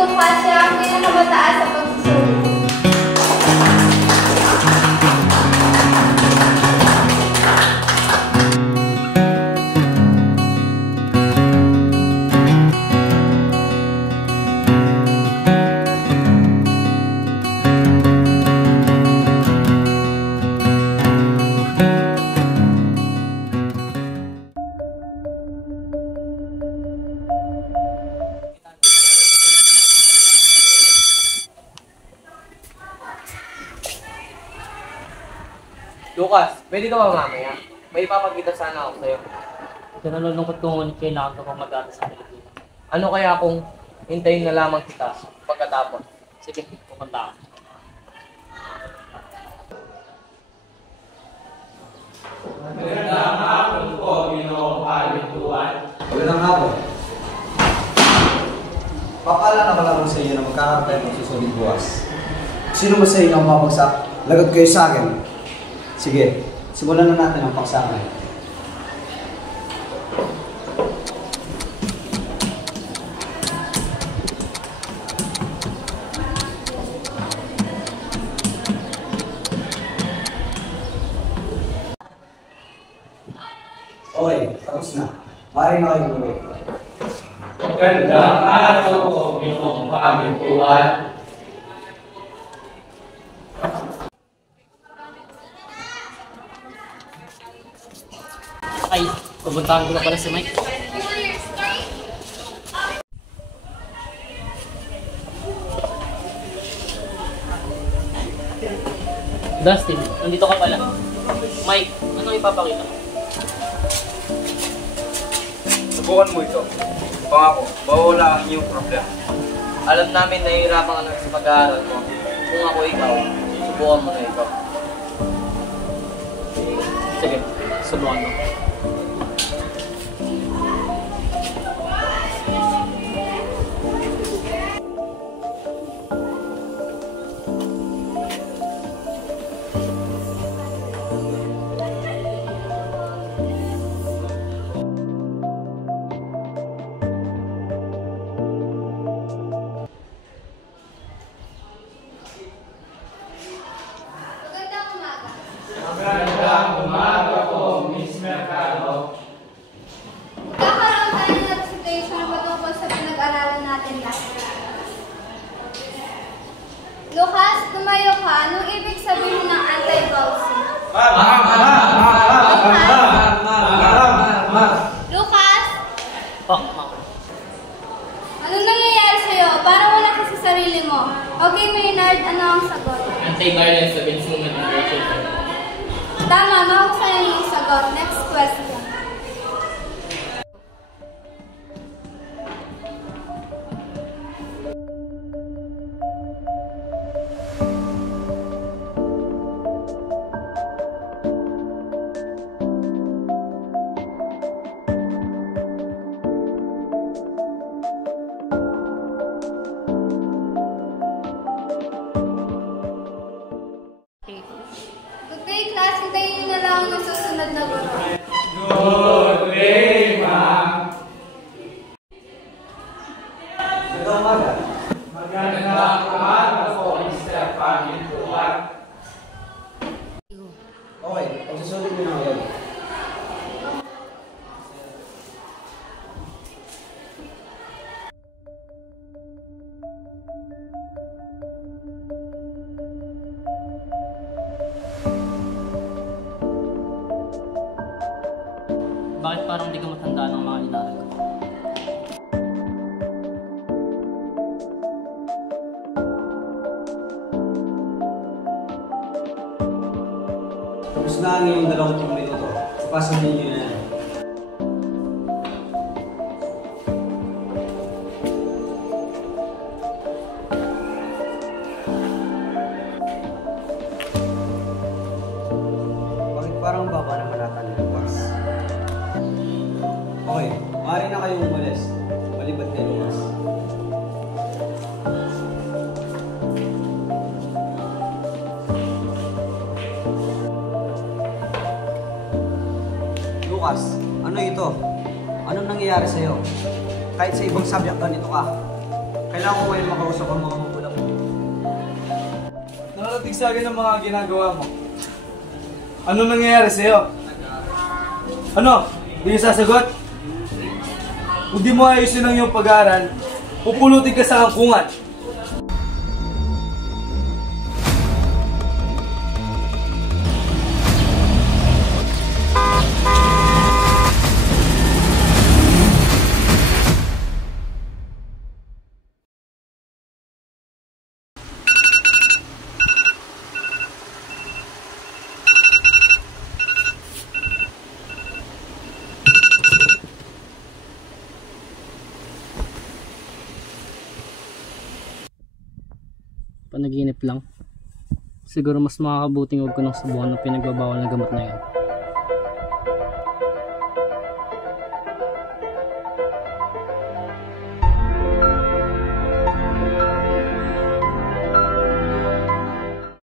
Lucas siya ang pinakamataas sa pagsusulit. Lucas, pwede ka ba mamaya? May ipapakita sana ako sa'yo. Ito nalulungkot ko ngunit kailangan ko pang mag-aaral sa Pilipinas. Ano kaya kung hintayin na lamang kita pagkatapos? Sige, pupunta ako. Magandang hapon po, Ginoong Kalintuan. Magandang hapon. Papaalala ko lamang sa inyo na magkakaroon tayo magsusulit bukas. Sino ba sa inyo ang babagsak? Lagot kayo sa akin. Sige, simulan na natin ang paksakan. Okay, tapos na. Maaari na kayo umuwi. Magandang hapon po, Ginoong Kalintuan. Ay, pupuntahan ko na pala si Mike. Dustin, nandito ka pala. Mike, ano ipapakita mo? Subukan mo ito. Pangako, mawawala ang iyong problema. Alam namin na hihirapan ka na sa pag-aaral mo. Kung ako ikaw, subukan mo na ikaw. Sige, subukan mo. Magandang umaga po, Miss Mercado. Magkakaroon tayo ng recitation patungkol sa pinag-aralan natin last time. Lucas, tumayo ka. Anong ibig sabihin ng anti-gaussy? Lucas? Ma'am. Anong nangyayari sa'yo? Parang wala ka sa sarili mo. Okay, Maynard, ano ang sagot? Anti-violence against women and their children. Tama, mahusay yung sagot. Next question. Good day, class. Hintayin niyo na lang ang susunod na guro. Good day, ma'am. Magandang umaga. Magandang umaga po, Mr. Kalintuan. Okay, pagsusulit mo na ngayon. Bakit parang di ka matandaan ng mga inaral ko? Tapos na ang iyong 20 minuto. Pasan ninyo na yan. Bakit parang baba naman natin yung Lucas? Okay, maaari na kayong umalis. Malibat kayo, Lucas. Lucas, ano ito? Anong nangyayari sa'yo? Kahit sa ibang subject ganito ka. Kailangan ko kayo makausap ang mga magulang mo. Nakarating sa akin ang mga ginagawa mo. Ano nangyayari sa'yo? Ano? Hindi ka sasagot? Kung di mo ayusin ang iyong pag-aaral, pupulutin ka sa angkungan. Panaginip lang. Siguro mas makakabuting huwag ko nang subukan ng pinagbabawal na gamot na yan.